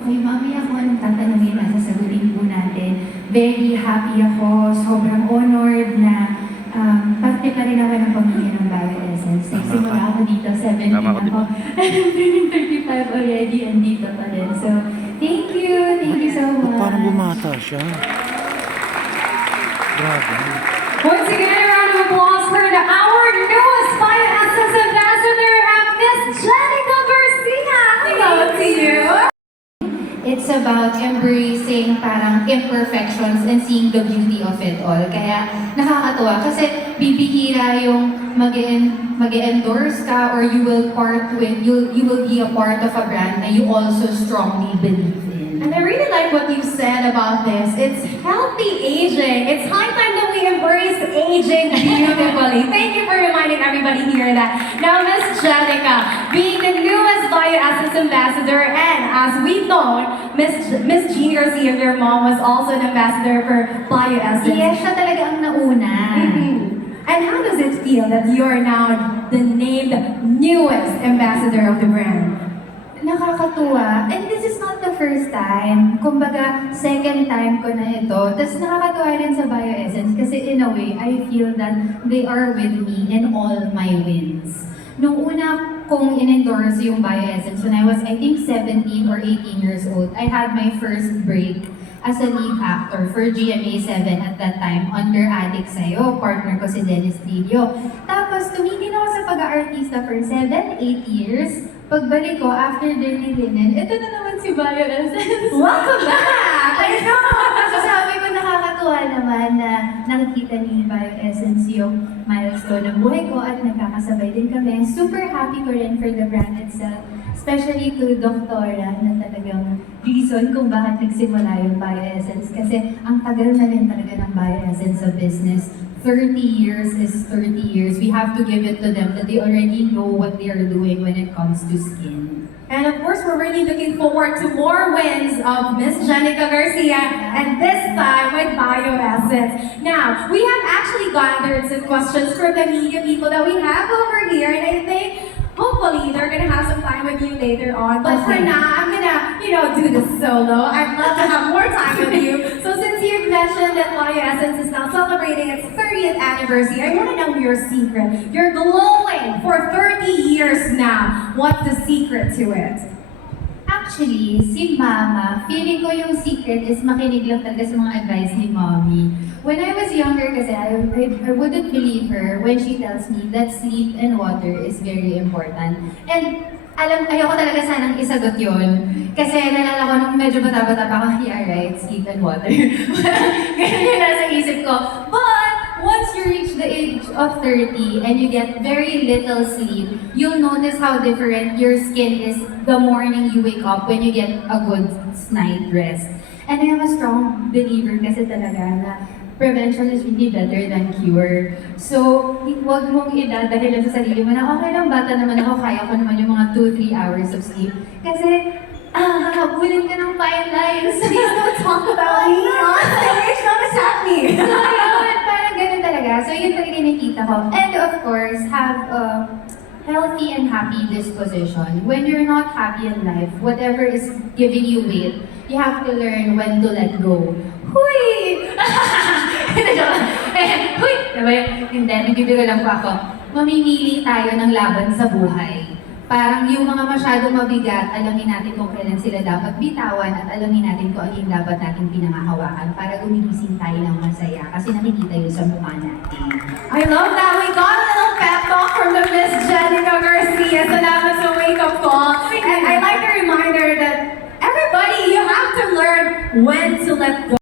Okay, mamaya kung anong tatanungin na sasagutin po natin. Very happy ako, sobrang honored na um, parte pa rin ako ng pamilya ng Bioessence. Nagsimula ako dito, 17 Tama ka din. ako. And I'm turning 35 already, and dito pa rin. So, thank you, thank you so much. Parang bumata siya. Grabe. Once again, a round of applause for the our It's about embracing parang imperfections and seeing the beauty of it all. Kaya nakakatuwa kasi bibihira yung mag endorse ka or you will part with, you, you will be a part of a brand na you also strongly believe in. And I really like what you said about this. It's healthy aging. It's high time that we embrace aging beautifully. Thank you for reminding everybody here that. Now, Miss Jenica, being the newest Bioessence ambassador, and as we've known, Miss Miss Jean Garcia, your mom, was also an ambassador for Bioessence. Yes, siya talaga ang nauna. Mhm. And how does it feel that you are now the named newest ambassador of the brand? Nakakatuwa. And this is not the first time. Kumbaga, second time ko na ito. Tapos nakakatuwa rin sa Bioessence kasi in a way, I feel that they are with me in all my wins. Nung una kong in-endorse yung Bioessence, when I was, I think, 17 or 18 years old, I had my first break as a lead actor for GMA7 at that time under Addict Sayo. Partner ko si Dennis Trillo. Tapos tumigil ako sa pag-aartista for 7, 8 years. Pagbalik ko, after Dirty Linen, ito na naman si Bio Essence. Welcome back! I know! Nakakatuwa naman na nakikita ni Bio Essence yung milestone ng buhay ko at nagkakasabay din kami. Super happy ko rin for the brand itself. Especially to Doktora na talagang reason kung bakit nagsimula yung Bio Essence. Kasi ang tagal na rin talaga ng Bio Essence sa business. 30 years is 30 years. We have to give it to them that they already know what they are doing when it comes to skin. And of course, we're really looking forward to more wins of Miss Jenica Garcia, and this time with Bioessence. Now, we have actually gathered some questions from the media people that we have over here, and I think hopefully they're gonna have some time with you later on. But for now, I'm gonna, you know, do this solo. I'd love to have more time with you. So since you've mentioned that Bioessence is now celebrating its 30th anniversary, I wanna know your secret. You're glowing for 30 years now. What's the secret to it? Actually, si Mama, feeling ko yung secret is makinig lang talaga sa mga advice ni Mommy. When I was younger kasi, I, I, I wouldn't believe her when she tells me that sleep and water is very important. And alam, ayoko talaga sanang isagot yun. Kasi nalala ko nung medyo bata-bata pa ako, yeah, right, sleep and water. Ganun yung nasa isip ko. Of 30 and you get very little sleep, you'll notice how different your skin is the morning you wake up when you get a good night rest. And I am a strong believer kasi talaga na prevention is really better than cure. So, huwag mong idadahilan sa sarili mo na okay lang, bata naman ako, kaya ko naman yung mga 2-3 hours of sleep. Kasi, ah, habulin ka ng fine lines. Please don't talk about me on stage. Don't attack me. Talaga. So, yun talaga nakita ko. And of course, have a healthy and happy disposition. When you're not happy in life, whatever is giving you weight, you have to learn when to let go. Huy! huy! Diba? Hindi, nagbibiro lang po ako. Mamimili tayo ng laban sa buhay. Parang yung mga masyadong mabigat, alamin natin kung kailan sila dapat bitawan at alamin natin kung ano yung dapat natin pinangahawakan para gumigising tayo ng masaya kasi nakikita yun sa mukha natin. I love that we got a little pep talk from the Miss Jenica Garcia. So that was a wake-up call. And I like the reminder that everybody, you have to learn when to let go.